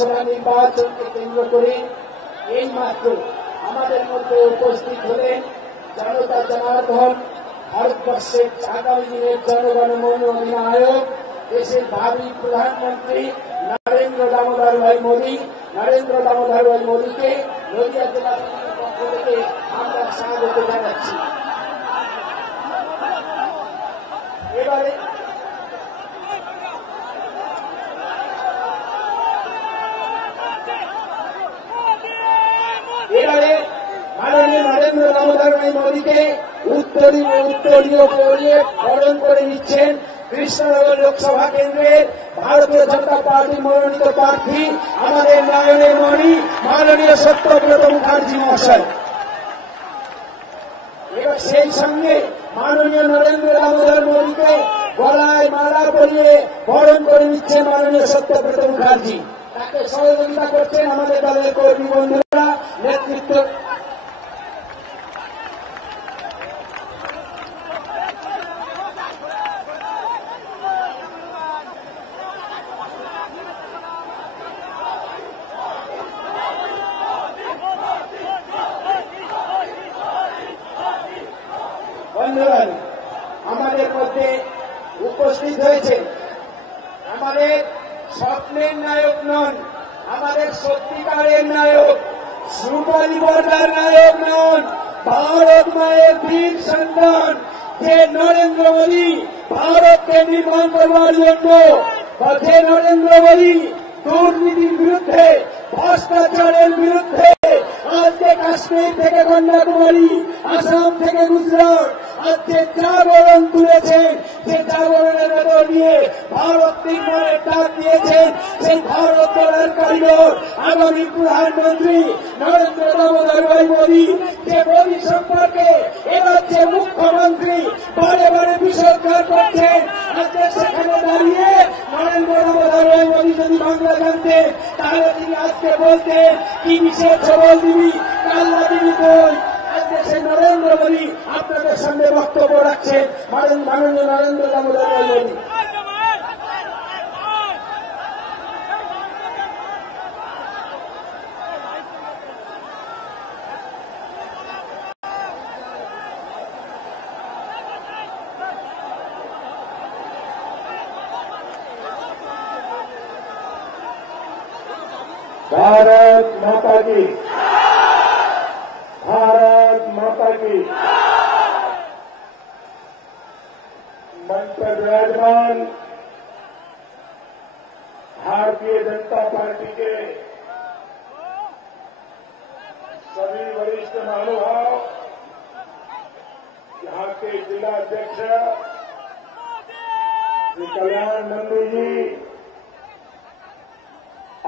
লোকসভা নির্বাচনকে কেন্দ্র করে এইমাত্র আমাদের মধ্যে উপস্থিত হলেন জনতা জনার্দন, ভারতবর্ষের আগামী দিনের জনগণমন অধিনায়ক, দেশের ভাবী প্রধানমন্ত্রী নরেন্দ্র দামোদর ভাই মোদীকে নদিয়া জেলা পক্ষ থেকে আমরা স্বাগত জানাচ্ছি। এবারে মাননীয় নরেন্দ্র দামোদর ভাই মোদীকে উত্তরীয় পরিয়ে বরণ করে নিচ্ছেন কৃষ্ণনগর লোকসভা কেন্দ্রের ভারতীয় জনতা পার্টির মনোনীত প্রার্থী আমাদের নয়নের মণি মাননীয় সত্যব্রত মুখার্জি মহাশয়। এবার সেই সঙ্গে মাননীয় নরেন্দ্র দামোদর মোদীকে গলায় মালা পরিয়ে বরণ করে নিচ্ছেন মাননীয় সত্যব্রত মুখার্জি। তাকে সহযোগিতা করছেন আমাদের দলের কর্মী বন্ধুরা, নেতৃত্ব বন্ধুগণ আমাদের মধ্যে উপস্থিত হয়েছে আমাদের স্বপ্নের নায়ক নন, আমাদের সত্যিকারের নায়ক, রূপালী পর্দার নায়ক নন, ভারত মায়ের বীর সন্তান যে নরেন্দ্র মোদী ভারতকে নির্মাণ করবার জন্য, যে নরেন্দ্র মোদী দুর্নীতির বিরুদ্ধে, ভ্রষ্টাচারের বিরুদ্ধে আজকে কাশ্মীর থেকে কন্যাকুমারী, আসাম থেকে গুজরাট আজকে জাগরণ তুলেছেন, যে জাগরণের ভেতর নিয়ে ভারত নির্মাণের ডাক দিয়েছেন, সেই ভারত গড়ার কারিগর আগামী প্রধানমন্ত্রী নরেন্দ্র দামোদর ভাই মোদী, যে মোদী সম্পর্কে এরাজ্যের মুখ্যমন্ত্রী বারে বারে বিসর্জন করছেন। আজকে সেখানে দাঁড়িয়ে নরেন্দ্র দামোদর ভাই মোদী যদি বাংলা জানতেন তাহলে তিনি আজকে বলতেন কি বিশেষ সবল দিবি কাল্লা দিবি কই। আজকে সেই নরেন্দ্র মোদী আপনাদের সামনে বক্তব্য রাখছেন, মাননীয় নরেন্দ্র দামোদর ভাই মোদী। भारत माता की, भारत माता की। मंच पर विराजमान भारतीय जनता पार्टी के सभी वरिष्ठ महानुभाव, यहां के जिला अध्यक्ष श्री कल्याण नंदू जी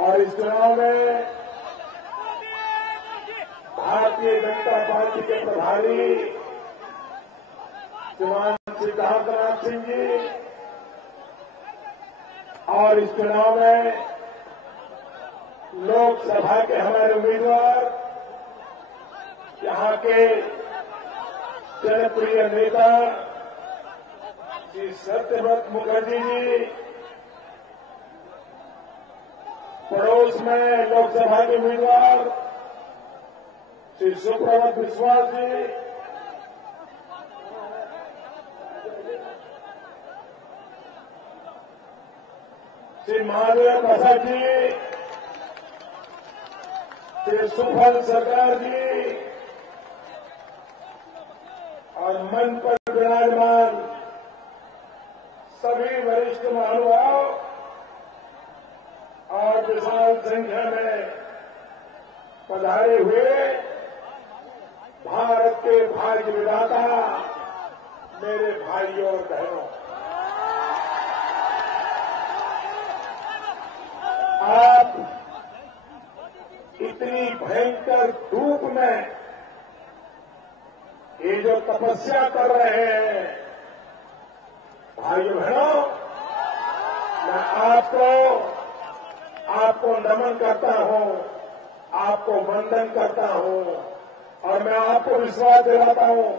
और इस चुनाव में भारतीय जनता पार्टी के प्रभारी श्रीमान सिद्धार्थनाथ सिंह जी और इस चुनाव में लोकसभा के हमारे उम्मीदवार, यहां के जनप्रिय नेता श्री सत्यव्रत मुखर्जी जी, पड़ोस में लोकसभा के उम्मीदवार श्री सुप्रवत विश्वास जी, श्री महादेव प्रसाद जी, श्री सुफल सरकार जी और मंच पर विराजमान सभी वरिष्ठ महानुभाव और विशाल संख्या में पधारे हुए भारत के भाग्य विधाता मेरे भाइयों और बहनों, आप इतनी भयंकर धूप में ये जो तपस्या कर रहे हैं भाइयों बहनों, मैं आपको नमन करता हूं, आपको वंदन करता हूं और मैं आपको विश्वास दिलाता हूं,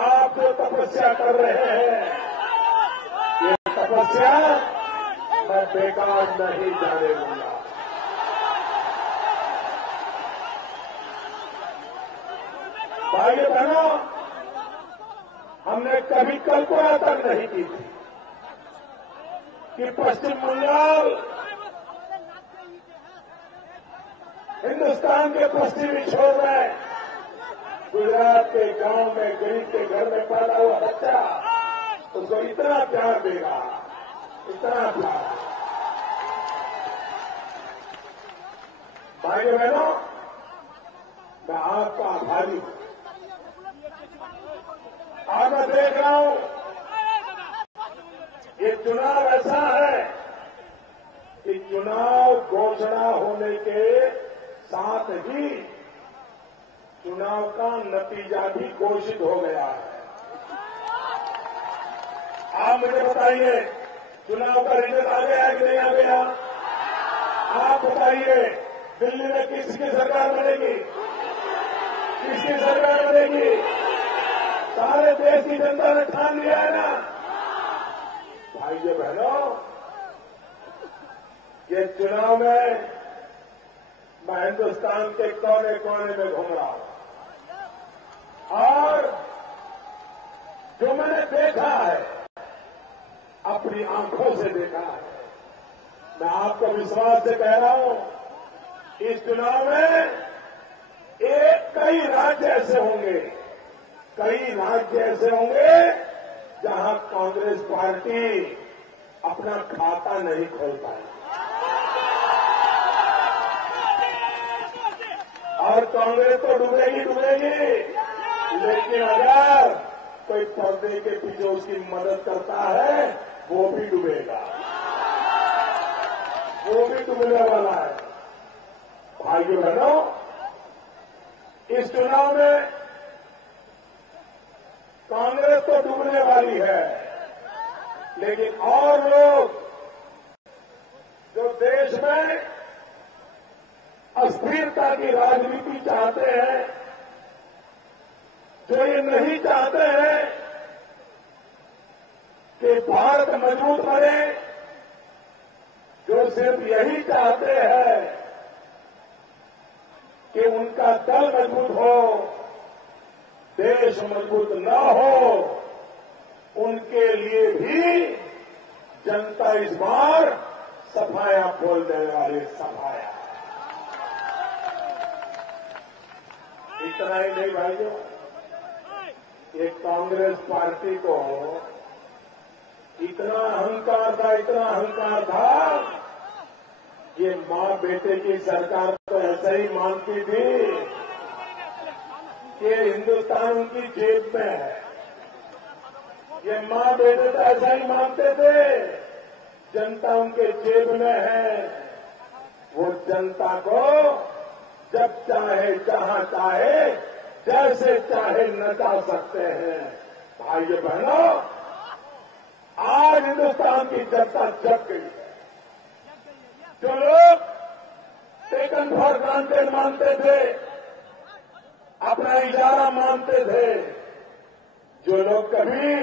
आप जो तपस्या कर रहे हैं, ये तपस्या मैं बेकार नहीं जाने दूंगा। भाइयों बहनों, हमने कभी कल्पना तक नहीं की थी कि पश्चिम बंगाल हिंदुस्तान के पश्चिमी छोर में गुजरात के गांव में गरीब के घर में पैदा हुआ बच्चा उसको इतना प्यार देगा, इतना प्यार। भाइयों बहनों, मैं आपका आभारी हूं। आज मैं देख रहा हूं ये चुनाव ऐसा है कि चुनाव घोषणा होने के साथ ही चुनाव का नतीजा भी घोषित हो गया है। आप मुझे बताइए, चुनाव का रिजल्ट आ गया है कि नहीं आ गया? आप बताइए, दिल्ली में किसकी सरकार बनेगी? किसकी सरकार बनेगी? सारे देश की जनता ने ठान लिया है ना। भाइयों बहनों, ये चुनाव में मैं हिंदुस्तान के कोने कोने में घूम रहा हूं और जो मैंने देखा है, अपनी आंखों से देखा है, मैं आपको विश्वास से कह रहा हूं, इस चुनाव में कई राज्य ऐसे होंगे, कई राज्य ऐसे होंगे जहां कांग्रेस पार्टी अपना खाता नहीं खोल पाएगी। और कांग्रेस तो डूबेगी डूबेगी, लेकिन अगर कोई पर्दे के पीछे उसकी मदद करता है वो भी डूबेगा, वो भी डूबने वाला है। भाइयों बहनों, इस चुनाव में कांग्रेस तो डूबने वाली है, लेकिन और लोग जो देश में अस्थिरता की राजनीति चाहते हैं, जो ये नहीं चाहते हैं कि भारत मजबूत बने, जो सिर्फ यही चाहते हैं कि उनका दल मजबूत हो, देश मजबूत न हो, उनके लिए भी जनता इस बार सफाया बोल देने वाली सफाया। इतना ही नहीं भाइयों, ये कांग्रेस पार्टी को इतना अहंकार था, ये मां बेटे की सरकार तो ऐसा ही मानती थी कि हिंदुस्तान उनकी जेब में है। ये मां बेटे तो ऐसा ही मानते थे, जनता उनके जेब में है। वो जनता को जब चाहे, जहां चाहे, जैसे चाहे नचा सकते हैं। भाइयों बहनों, आज हिंदुस्तान की जनता जग गई है। जो लोग टेकन फॉर ग्रांटेड मानते थे, अपना इजारा मानते थे, जो लोग कभी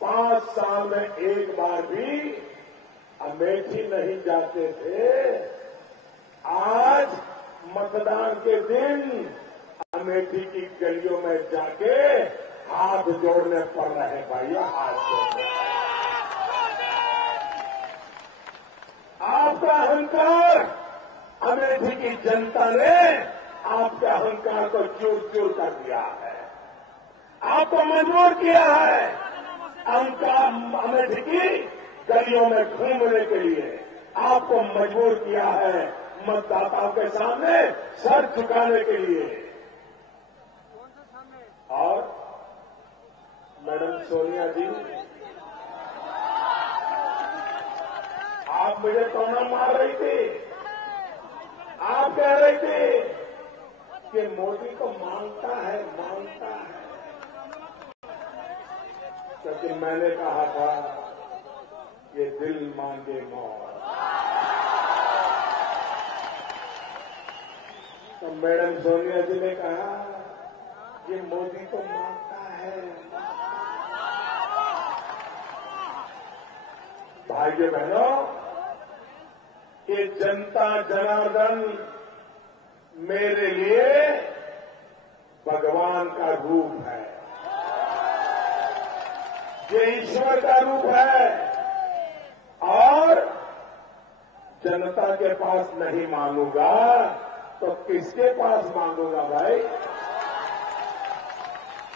5 साल में एक बार भी अमेठी नहीं जाते थे, आज मतदान के दिन अमेठी की गलियों में जाके हाथ जोड़ने पड़ रहे। भैया हाथ जोड़ने, आपका अहंकार, अमेठी की जनता ने आपके अहंकार को चूर चूर कर दिया है, आपको मजबूर किया है अमेठी की गलियों में घूमने के लिए, आपको मजबूर किया है मतदाताओं के सामने सर झुकाने के लिए। और मैडम सोनिया जी, आप मुझे टोना मार रही थी, आप कह रही थी कि मोदी को मांगता है, क्योंकि मैंने कहा था ये दिल मांगे मौत। तो मैडम सोनिया जी ने कहा ये मोदी को मांगता है। भाइयों बहनों, ये जनता जनार्दन मेरे लिए भगवान का रूप है, ये ईश्वर का रूप है और जनता के पास नहीं मांगूंगा तो किसके पास मांगूंगा भाई?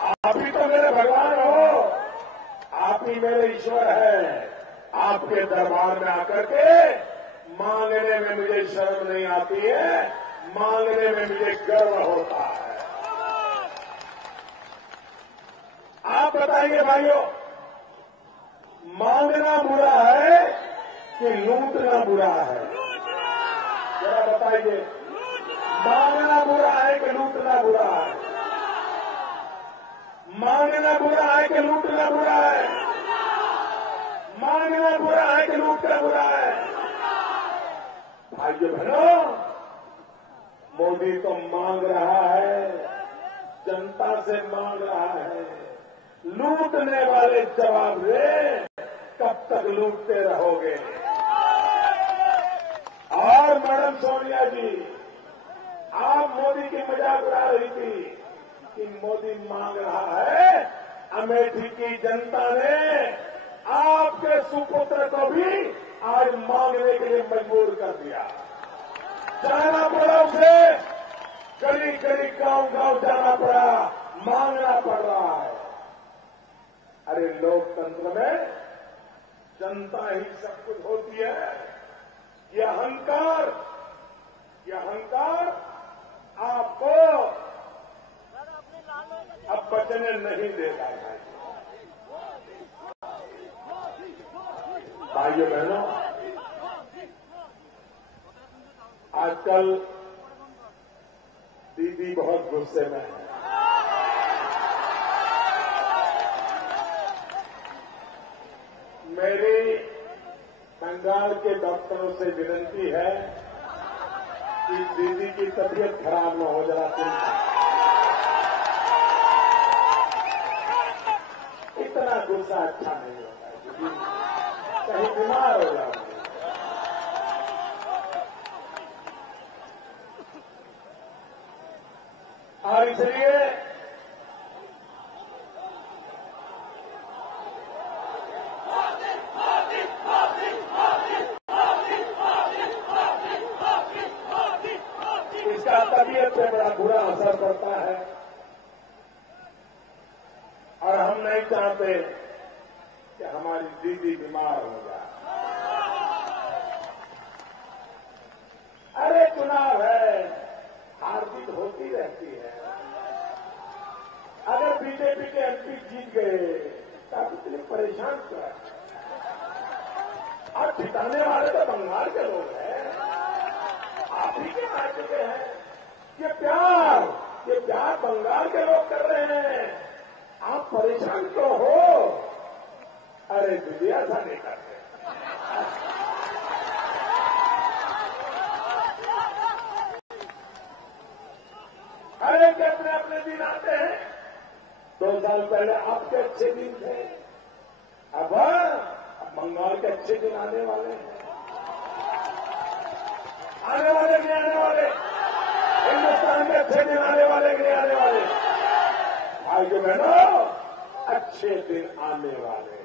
आप ही तो मेरे भगवान हो, आप ही मेरे ईश्वर हैं। आपके दरबार में आकर के मांगने में मुझे शर्म नहीं आती है, मांगने में मुझे गर्व होता है। आप बताइए भाइयों, मांगना बुरा है कि लूटना बुरा है? जरा बताइए, मांगना बुरा है कि लूटना बुरा है? मांगना बुरा है कि लूटना बुरा है? मांगना बुरा है कि लूटना बुरा है? भाइयों बहनों, मोदी तो मांग रहा है, जनता से मांग रहा है। लूटने वाले जवाब दे, कब तक लूटते रहोगे? और मैडम सोनिया जी, आप मोदी की मजाक उड़ा रही थी कि मोदी मांग रहा है। अमेठी की जनता ने आपके सुपुत्र को भी आज मांगने के लिए मजबूर कर दिया। जाना पड़ा उसे, गली गली गांव गांव जाना पड़ा, मांगना पड़ रहा है। अरे लोकतंत्र में जनता ही सब कुछ होती है। ये अहंकार आपको अब बचने नहीं देगा। भाइयों बहनों, आजकल दीदी बहुत गुस्से में है। मेरी बंगाल के डॉक्टरों से विनती है कि दीदी की तबीयत खराब न हो, जरा चिंता। इतना गुस्सा अच्छा नहीं होता है, दीदी कहीं बीमार हो जाओ। और इसलिए इसका तबीयत पे बड़ा बुरा असर पड़ता है और हम नहीं चाहते कि हमारी दीदी बीमार हो जाए। अरे चुनाव है, हार जीत होती रहती है। अगर बीजेपी के एमपी जीत गए तब इतने परेशान क्यों है? और जिताने वाले तो बंगाल के लोग हैं, आप ही के आ चुके हैं। ये प्यार बंगाल के लोग कर रहे हैं, आप परेशान क्यों हो? अरे दीदी ऐसा नहीं करते। अरे के अपने अपने दिन आते हैं। 2 साल पहले आपके अच्छे दिन थे, अब बंगाल के अच्छे दिन आने वाले हैं। आने वाले नहीं आने वाले, हिंदुस्तान के अच्छे दिन आने वाले नहीं आने वाले। भाइयों बहनों, अच्छे दिन आने वाले।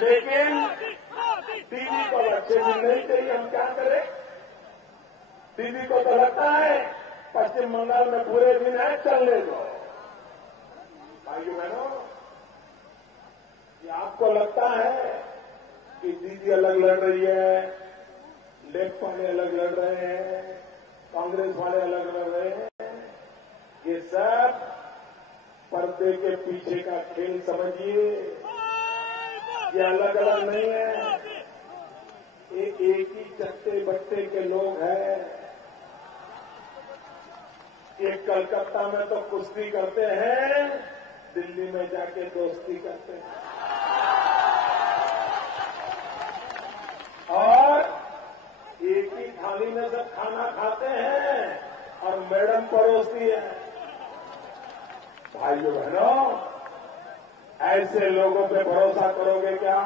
लेकिन दीदी को अच्छे दिन नहीं चाहिए, हम क्या करें? दीदी को तो लगता है पश्चिम बंगाल में पूरे दिन है, चलने दो। भाइयों बहनों, ये आपको लगता है कि दीदी अलग लड़ रही है, लेफ्ट वाले अलग लड़ रहे हैं, कांग्रेस वाले अलग लड़ रहे हैं। ये सब पर्दे के पीछे का खेल समझिए। ये अलग अलग नहीं है, ये एक ही चट्टे बट्टे के लोग हैं। ये कलकत्ता में तो कुश्ती करते हैं, दिल्ली में जाके दोस्ती करते हैं। और एक ही थाली में सब खाना खाते हैं और मैडम परोसती है। भाइयों बहनों, ऐसे लोगों पे भरोसा करोगे क्या?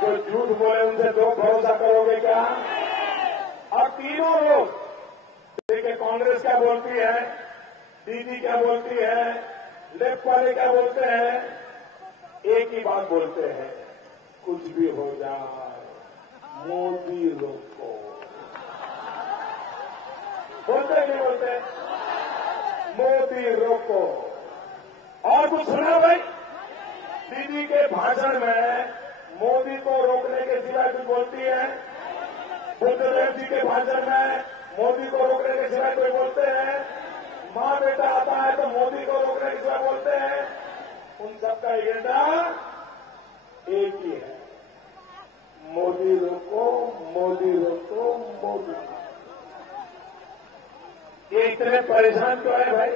जो झूठ बोले उनसे दो भरोसा करोगे क्या? और तीनों लोग देखिए, कांग्रेस क्या बोलती है, दीदी क्या बोलती है, लेफ्ट वाले क्या बोलते हैं, एक ही बात बोलते हैं, कुछ भी हो जाए मोदी रोको। बोलते नहीं बोलते? मोदी रोको। और कुछ सुना भाई? दीदी के भाषण में मोदी को रोकने के सिवाय कुछ बोलती है? बुद्धदेव जी के भाषण में मोदी को रोकने के सिवाय कोई बोलते हैं? मां बेटा आता है तो मोदी को रोकने के सिवाय बोलते हैं? उन सबका एजेंडा एक ही है, मोदी रोको, मोदी रोको, मोदी। ये इतने परेशान क्यों है भाई?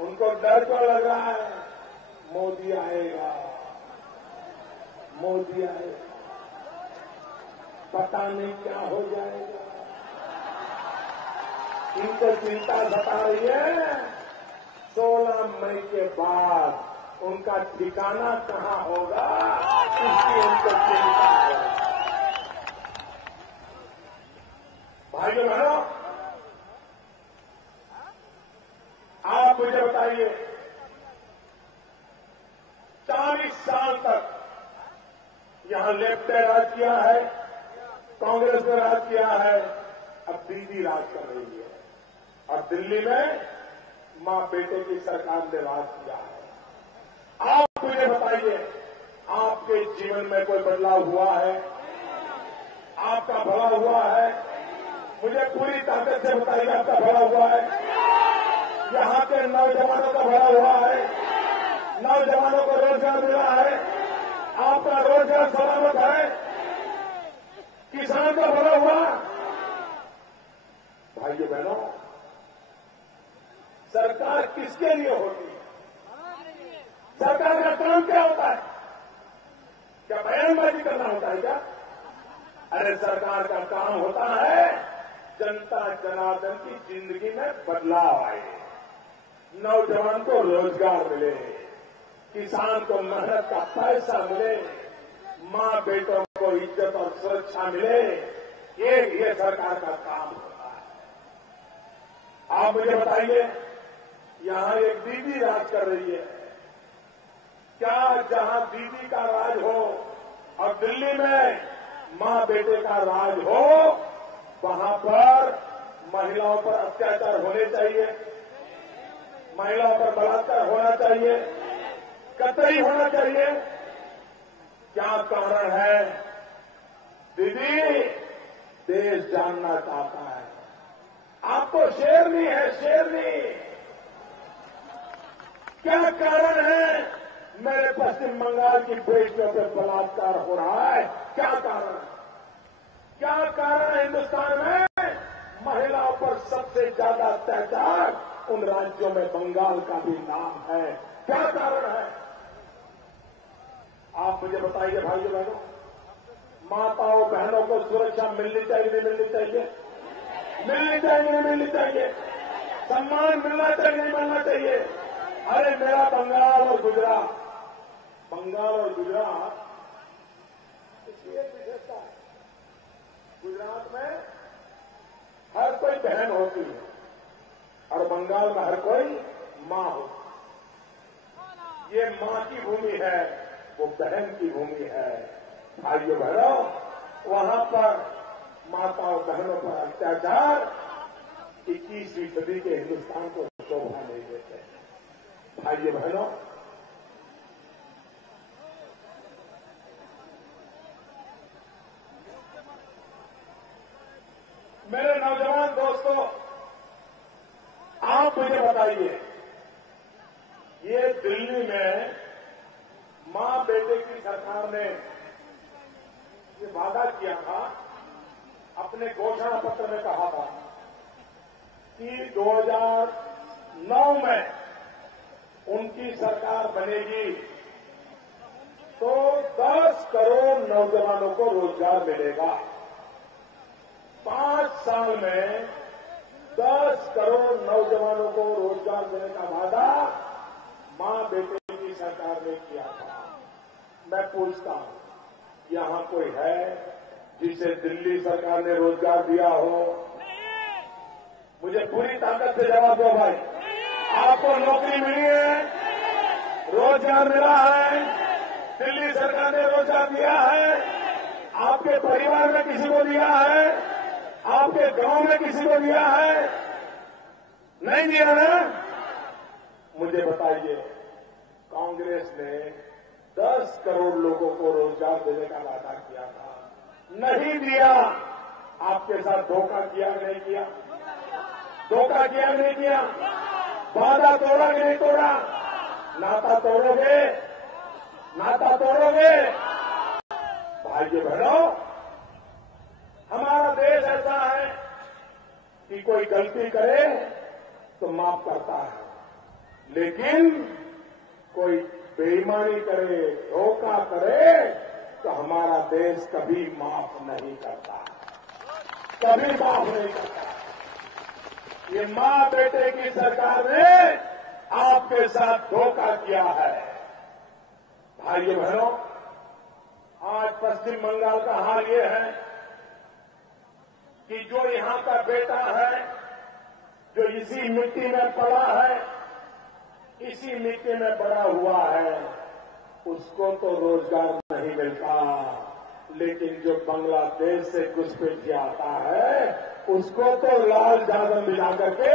उनको डर क्यों लग रहा है? मोदी आएगा, मोदी आएगा, पता नहीं क्या हो जाएगा। इनको चिंता सता रही है 16 मई के बाद उनका ठिकाना कहां होगा, इसकी उनको चिंता है। भाइयों बहनों, आप मुझे बताइए, 40 साल तक यहां लेफ्ट ने राज किया है, कांग्रेस ने राज किया है, अब दीदी राज कर रही है, और दिल्ली में मां बेटे की सरकार ने राज किया है। आप मुझे बताइए, आपके जीवन में कोई बदलाव हुआ है? आपका भला हुआ है? मुझे पूरी ताकत से बताइए, आपका भला हुआ है? यहां के नौजवानों का भला हुआ है? नौजवानों को रोजगार मिला है? आपका रोजगार सलामत है? किसान का भला हुआ? भाइयों बहनों, सरकार किसके लिए होती है? सरकार का काम क्या होता है? क्या बयानबाजी करना होता है क्या? अरे सरकार का काम होता है जनता जनार्दन की जिंदगी में बदलाव आए, नौजवान को रोजगार मिले, किसान को मेहनत का पैसा मिले, मां बेटों को इज्जत और सुरक्षा मिले। ये सरकार का काम होता है। आप मुझे बताइए, यहां एक दीदी राज कर रही है, क्या जहां दीदी का राज हो और दिल्ली में मां बेटे का राज हो, वहां पर महिलाओं पर अत्याचार होने चाहिए, महिलाओं पर बलात्कार होना चाहिए, कतई होना चाहिए? क्या कारण है? दीदी देश जानना चाहता है, आपको शेरनी है, शेरनी। क्या कारण है मेरे पश्चिम बंगाल की बेटियों पर बलात्कार हो रहा है? क्या कारण है? क्या कारण है हिंदुस्तान में महिलाओं पर सबसे ज्यादा अत्याचार उन राज्यों में बंगाल का भी नाम है? क्या कारण है? आप मुझे बताइए भाइयों बहनों, माताओं बहनों को सुरक्षा मिलनी चाहिए, नहीं मिलनी चाहिए? मिलनी चाहिए, नहीं मिलनी चाहिए? सम्मान मिलना चाहिए, नहीं मिलना चाहिए? अरे मेरा बंगाल और गुजरात, बंगाल और गुजरात इसकी एक विशेषता है, गुजरात में हर कोई बहन होती है और बंगाल में हर कोई मां होती है। ये मां की भूमि है, वो बहन की भूमि है। भाइयों बहनों, वहां पर माताओं बहनों पर अत्याचार 21वीं सदी के हिंदुस्तान को शोभा नहीं देते। भाइयों बहनों, मेरे नौजवान दोस्तों, आप मुझे बताइए, ये दिल्ली में मां बेटे की सरकार ने ये वादा किया था, अपने घोषणा पत्र में कहा था कि 2009 में उनकी सरकार बनेगी तो 10 करोड़ नौजवानों को रोजगार मिलेगा। 5 साल में 10 करोड़ नौजवानों को रोजगार देने का वादा मां बेटे सरकार ने किया था। मैं पूछता हूं, यहां कोई है जिसे दिल्ली सरकार ने रोजगार दिया हो? मुझे पूरी ताकत से जवाब दो भाई। आपको नौकरी मिली है, रोजगार मिला है, दिल्ली सरकार ने रोजगार दिया है, आपके परिवार में किसी को दिया है, आपके गांव में किसी को दिया है? नहीं दिया ना? मुझे बताइए, कांग्रेस ने 10 करोड़ लोगों को रोजगार देने का वादा किया था, नहीं दिया। आपके साथ धोखा किया कि नहीं किया? धोखा किया कि नहीं किया? वादा तोड़ा कि नहीं तोड़ा? नाता तोड़ोगे? नाता तोड़ोगे? भाइयों बहनों, हमारा देश ऐसा है कि कोई गलती करे तो माफ करता है, लेकिन कोई बेईमानी करे, धोखा करे तो हमारा देश कभी माफ नहीं करता, कभी माफ नहीं करता। ये मां बेटे की सरकार ने आपके साथ धोखा किया है। भाइयों बहनों, आज पश्चिम बंगाल का हाल ये है कि जो यहां का बेटा है, जो इसी मिट्टी में पला है, इसी मिट्टी में बड़ा हुआ है, उसको तो रोजगार नहीं मिलता, लेकिन जो बांग्लादेश से घुसपैठिया आता है उसको तो लाल जादम दिला करके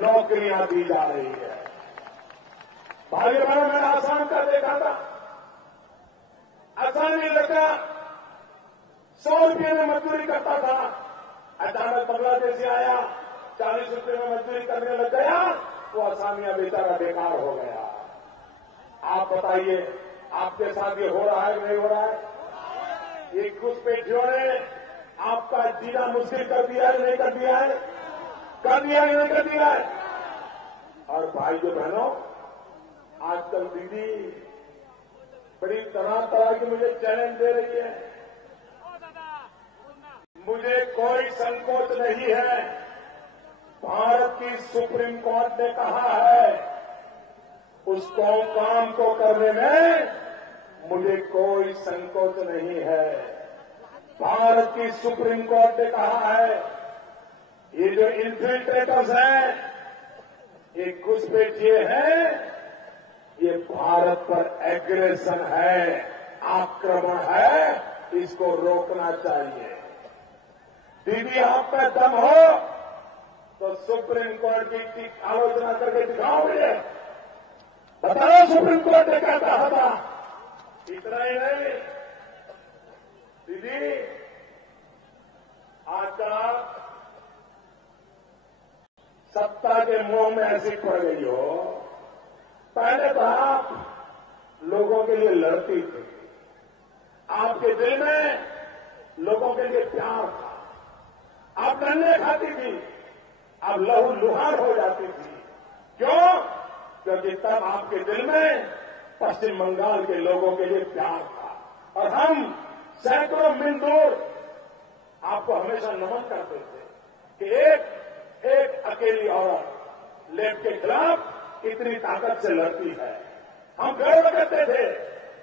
नौकरियां दी जा रही है। भाइयों बहनों, मैंने आसाम का देखा था। आसामी लड़का 100 रुपये में मजदूरी करता था, अचानक बांग्लादेशी आया, 40 रुपये में मजदूरी करने लग गया, वो आसामिया बेचारा बेकार हो गया। आप बताइए, आपके साथ ये हो रहा है नहीं हो रहा है? ये घुसपैठियों ने आपका जीना मुश्किल कर दिया है नहीं कर दिया है? कर दिया है नहीं कर दिया है? और भाइयों बहनों, आजकल दीदी बड़ी तरह तरह की मुझे चैलेंज दे रही है। मुझे कोई संकोच नहीं है। भारत की सुप्रीम कोर्ट ने कहा है, उसको काम को करने में मुझे कोई संकोच नहीं है। भारत की सुप्रीम कोर्ट ने कहा है, ये जो इन्फिल्ट्रेटर्स हैं, ये घुसपैठिए हैं, ये भारत पर एग्रेशन है, आक्रमण है, इसको रोकना चाहिए। दीदी, आप में दम हो तो सुप्रीम कोर्ट की आलोचना करके दिखाओ मुझे, बताओ सुप्रीम कोर्ट ने क्या कहा था। इतना ही नहीं दीदी, आजकल सत्ता के मोह में ऐसी पड़ गई हो। पहले तो आप लोगों के लिए लड़ती थी, आपके दिल में लोगों के लिए प्यार था, आप डंडे खाती थी, अब लहू लुहार हो जाती थी। क्यों? क्योंकि तब आपके दिल में पश्चिम बंगाल के लोगों के लिए प्यार था और हम सैकड़ों मील दूर आपको हमेशा नमन करते थे कि एक अकेली औरत लेफ्ट के खिलाफ इतनी ताकत से लड़ती है, हम गर्व करते थे।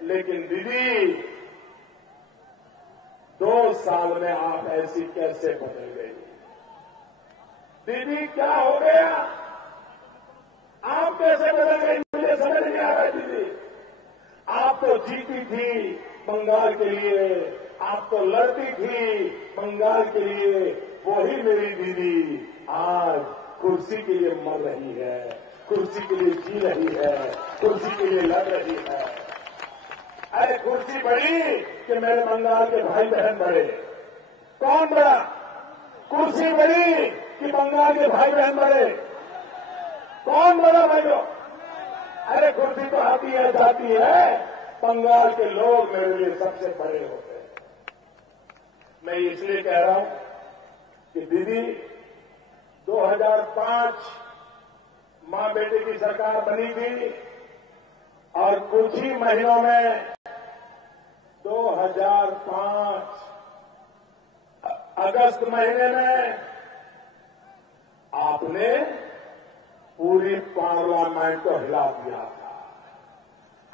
लेकिन दीदी, 2 साल में आप ऐसी कैसे बदल गई? दीदी, क्या हो गया? आप कैसे बदल गई? मुझे समझ नहीं आ रहा है दीदी। आप तो जीती थी बंगाल के लिए, आप तो लड़ती थी बंगाल के लिए, वही मेरी दीदी आज कुर्सी के लिए मर रही है, कुर्सी के लिए जी रही है, कुर्सी के लिए लड़ रही है। अरे कुर्सी बढ़ी कि मेरे बंगाल के भाई बहन बढ़े? कौन बढ़ा? कुर्सी बढ़ी कि बंगाल के भाई बहन बढ़े? कौन बढ़ा भाइयों? अरे कुर्सी तो आती है जाती है, बंगाल के लोग मेरे लिए सबसे बड़े होते हैं। मैं इसलिए कह रहा हूं कि दीदी, 2005 मां बेटे की सरकार बनी थी और कुछ ही महीनों में 2005 अगस्त महीने में आपने पूरी पार्लियामेंट को हिला दिया था।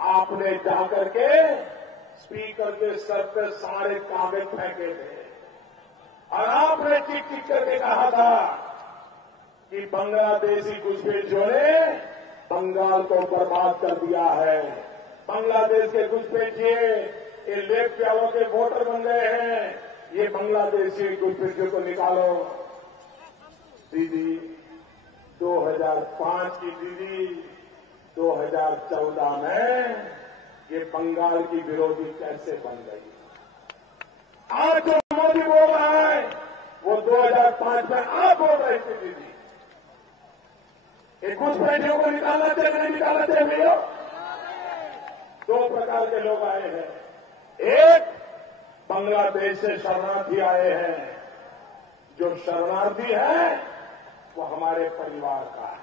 आपने जाकर के स्पीकर के सर पे सारे कागज फेंके थे और आपने टिक टिक करके कहा था कि बांग्लादेशी घुसपैठियों ने बंगाल को बर्बाद कर दिया है। बांग्लादेश के घुसपैठिए ये लेक प्यालों के वोटर बन गए हैं, ये बांग्लादेशी घुसपैठियों को निकालो। दीदी 2005 की दीदी 2014 में ये बंगाल की विरोधी कैसे बन गई। आज जो मोदी बोल रहा है वो 2005 में आप बोल रहे थे दीदी। ये घुसपैठियों को निकालना चाहिए नहीं निकालना चाहिए भैया। दो प्रकार के लोग आए हैं। एक बांग्लादेश से शरणार्थी आए हैं। जो शरणार्थी है वो हमारे परिवार का है।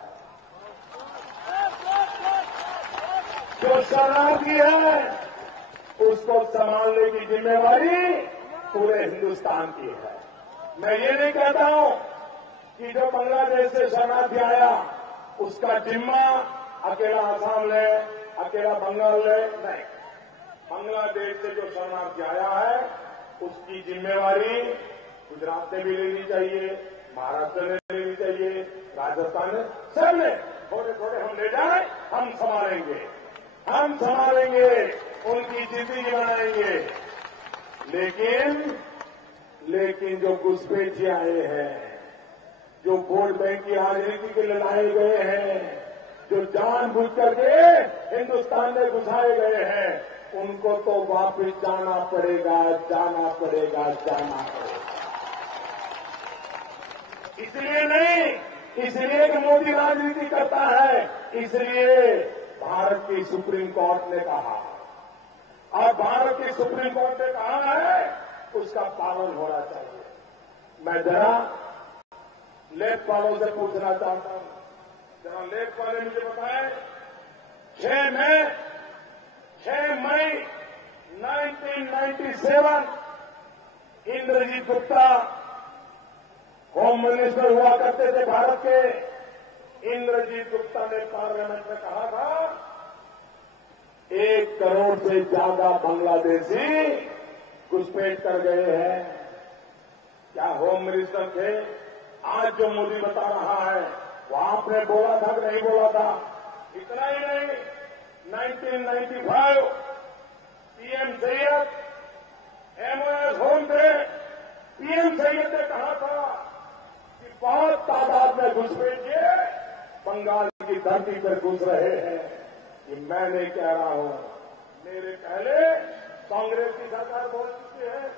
जो शरणार्थी है उसको संभालने की जिम्मेवारी पूरे हिंदुस्तान की है। मैं ये नहीं कहता हूं कि जो बांग्लादेश से शरणार्थी आया उसका जिम्मा अकेला आसाम ले, अकेला बंगाल ले, नहीं। बांग्लादेश से जो शरणार्थी आया है उसकी जिम्मेवारी गुजरात ने भी लेनी चाहिए, महाराष्ट्र ने लेनी चाहिए, राजस्थान ने, सब ने थोड़े थोड़े हम ले जाए, हम संभालेंगे, हम संभालेंगे, उनकी जिंदगी बनाएंगे। लेकिन जो घुसपैठी आए हैं, जो वोट बैंक की राजनीति के लिए लाए गए हैं, जो जानबूझ करके हिंदुस्तान में घुसाए गए हैं, उनको तो वापस जाना पड़ेगा, जाना पड़ेगा, जाना पड़ेगा। इसलिए नहीं, इसलिए कि मोदी राजनीति करता है, इसलिए भारत की सुप्रीम कोर्ट ने कहा, और भारत की सुप्रीम कोर्ट ने कहा है उसका पालन होना चाहिए। मैं जरा लेफ्ट वालों से पूछना चाहता हूं, जरा लेफ्ट वाले मुझे बताएं, 6 मई 1997 इंद्रजीत गुप्ता होम मिनिस्टर हुआ करते थे भारत के। इंद्रजीत गुप्ता ने पार्लियामेंट में कहा था 1 करोड़ से ज्यादा बांग्लादेशी घुसपैठ कर गए हैं। क्या होम मिनिस्टर थे? आज जो मोदी बता रहा है वो आपने बोला था कि नहीं बोला था? इतना ही नहीं, 1995 पीएम सैयद MOS होम थे, पीएम सैयद ने कहा था कि बहुत तादाद में घुसपैठिए बंगाल की धरती पर घुस रहे हैं। ये मैं नहीं कह रहा हूं, मेरे पहले कांग्रेस की सरकार बोल चुकी है,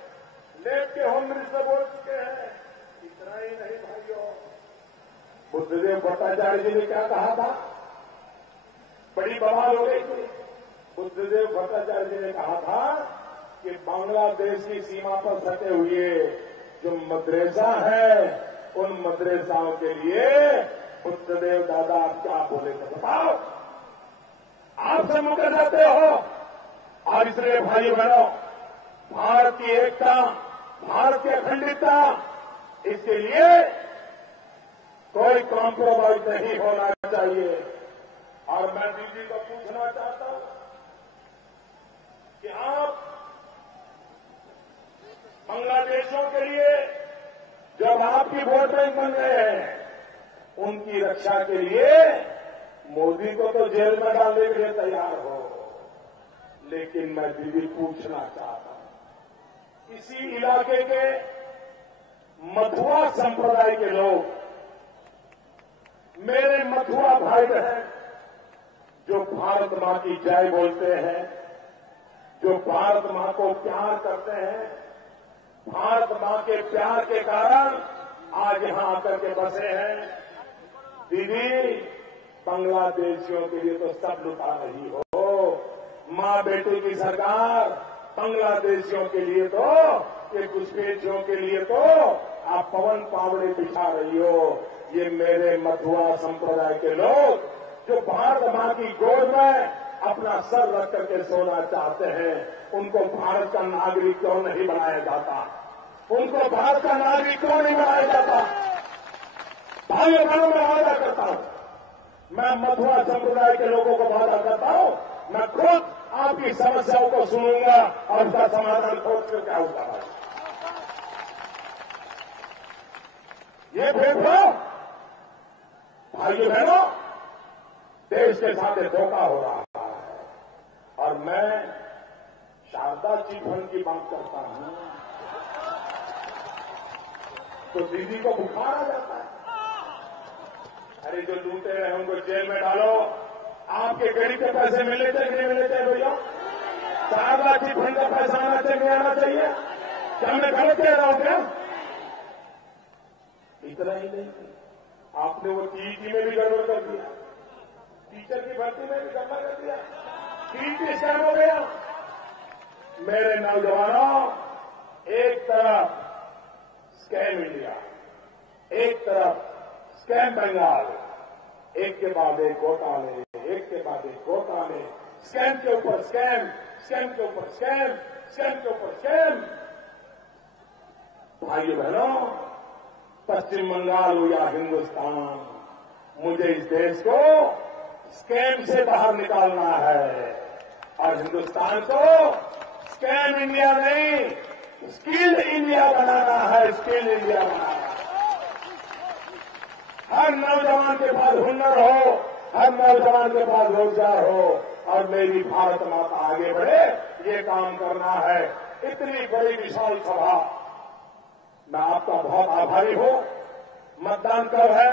लेफ्ट के होम मिनिस्टर बोल चुके हैं। इतना ही नहीं भाइयों, बुद्धदेव भट्टाचार्य जी ने क्या कहा था? बड़ी बवाल हो गई थी। बुद्धदेव भट्टाचार्य जी ने कहा था कि बांग्लादेश की सीमा पर सटे हुए जो मदरसा है उन मदरसाओं के लिए बुद्धदेव दादा आप क्या बोले थे बताओ? आप सब मुकर जाते हो। और इसलिए भाई बहनों, भारत की एकता, भारत की अखंडता, इसके लिए कोई कॉम्प्रोमाइज नहीं होना चाहिए। और मैं दीदी को पूछना चाहता हूं कि आप बांग्लादेशियों के लिए जब आपकी वोट बैंक बन गए हैं, उनकी रक्षा के लिए मोदी को तो जेल में डालने के लिए तैयार हो। लेकिन मैं दीदी पूछना चाहता हूं, इसी इलाके के मथुआ संप्रदाय के लोग, मेरे मथुआ भाई बहन जो भारत मां की जय बोलते हैं, जो भारत मां को प्यार करते हैं, भारत मां के प्यार के कारण आज यहां आकर के बसे हैं। दीदी, बांग्लादेशियों के लिए तो सब लुटा रही हो। मां बेटे की सरकार बांग्लादेशियों के लिए तो, ये घुसपैठियों के लिए तो आप पवन पावड़े बिछा रही हो। ये मेरे मथुआ संप्रदाय के लोग जो भारत मां की गोद में अपना सर रख करके सोना चाहते हैं, उनको भारत का नागरिक क्यों नहीं बनाया जाता? उनको भारत का नागरिक क्यों नहीं बनाया जाता? भाइयों बहनों, मैं वादा करता हूं, मैं मथुआ संप्रदाय के लोगों को वादा करता हूं, मैं खुद आपकी समस्याओं को सुनूंगा और उसका समाधान खोज करके आऊंगा। ये भेदभाव भाइयों बहनों देश के साथ धोखा हो रहा है। और मैं शारदा चिट फंड की बात करता हूं तो दीदी को बुखार आ जाता है। अरे जो लूटे रहे उनको जेल में डालो। आपके गरीब के पैसे मिलने चाहिए नहीं मिलने चाहिए भैया? शारदा चिट फंड का पैसा आना चाहिए नहीं आना चाहिए? क्या मैं गलत कह रहा हूं क्या? इतना ही नहीं, आपने वो टीईटी में भी गड़बड़ कर दिया, टीचर की भर्ती में भी गड़बड़ कर दिया, टीईटी स्कैम हो गया। मेरे नौजवानों, एक तरफ स्कैम इंडिया, एक तरफ स्कैम बंगाल, एक के बाद एक घोटाले, एक के बाद एक घोटाले, स्कैम के ऊपर स्कैम, स्कैम के ऊपर स्कैम, स्कैम के ऊपर स्कैम। भाइयों बहनों, पश्चिम बंगाल हो या हिंदुस्तान, मुझे इस देश को स्कैम से बाहर निकालना है और हिंदुस्तान को स्कैम इंडिया नहीं, स्किल इंडिया बनाना है, स्किल इंडिया बनाना है। हर नौजवान के पास हुनर हो, हर नौजवान के पास रोजगार हो और मेरी भारत माता आगे बढ़े, ये काम करना है। इतनी बड़ी विशाल सभा, मैं आपका बहुत आभारी हूं। मतदान कब है?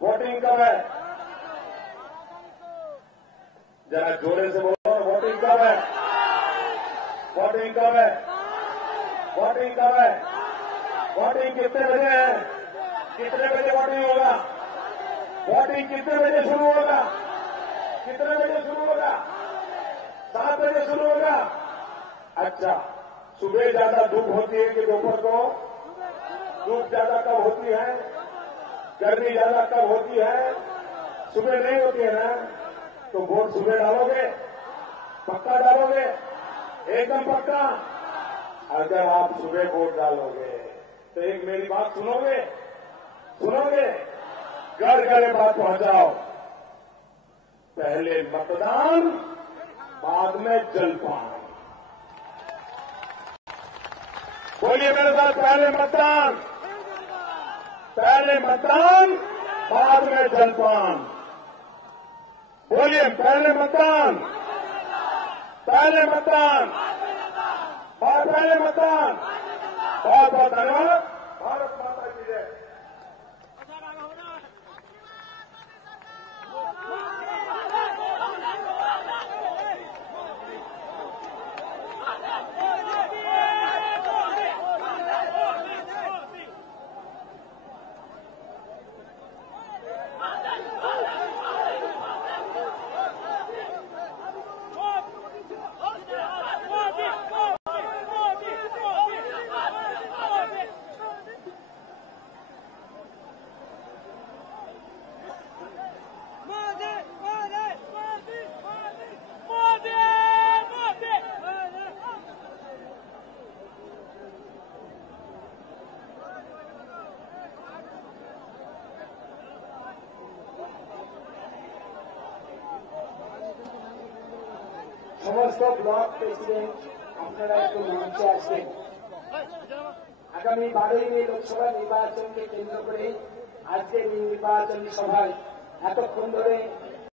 वोटिंग कब है? जरा जोरे से बोलो, वोटिंग कब है? वोटिंग कब है? वोटिंग कब है? वोटिंग कितने बजे है? कितने बजे वोटिंग होगा? वोटिंग कितने बजे शुरू होगा? कितने बजे शुरू होगा? 7 बजे शुरू होगा। अच्छा, सुबह ज्यादा धूप होती है कि दोपहर को? धूप ज्यादा कब होती है? गर्मी ज्यादा कब होती है? सुबह नहीं होती है ना? तो वोट सुबह डालोगे? पक्का डालोगे? एकदम पक्का? अगर आप सुबह वोट डालोगे तो एक मेरी बात सुनोगे? सुनोगे? घर घर बात पहुंचाओ। पहले मतदान, बाद में जलपान। बोलिए मेरे साथ, पहले मतदान, पहले मतदान, बाद में जलपान। बोलिए, पहले मतदान, पहले मतदान, पहले मतदान। बहुत बहुत धन्यवाद। भारत माता की जय। সমস্ত ব্লক প্রেসিডেন্ট আপনারা একটু মঞ্চে আসবেন। আগামী 12ই মে লোকসভা নির্বাচনকে কেন্দ্র করে আজকের এই নির্বাচনী সভায় এতক্ষণ ধরে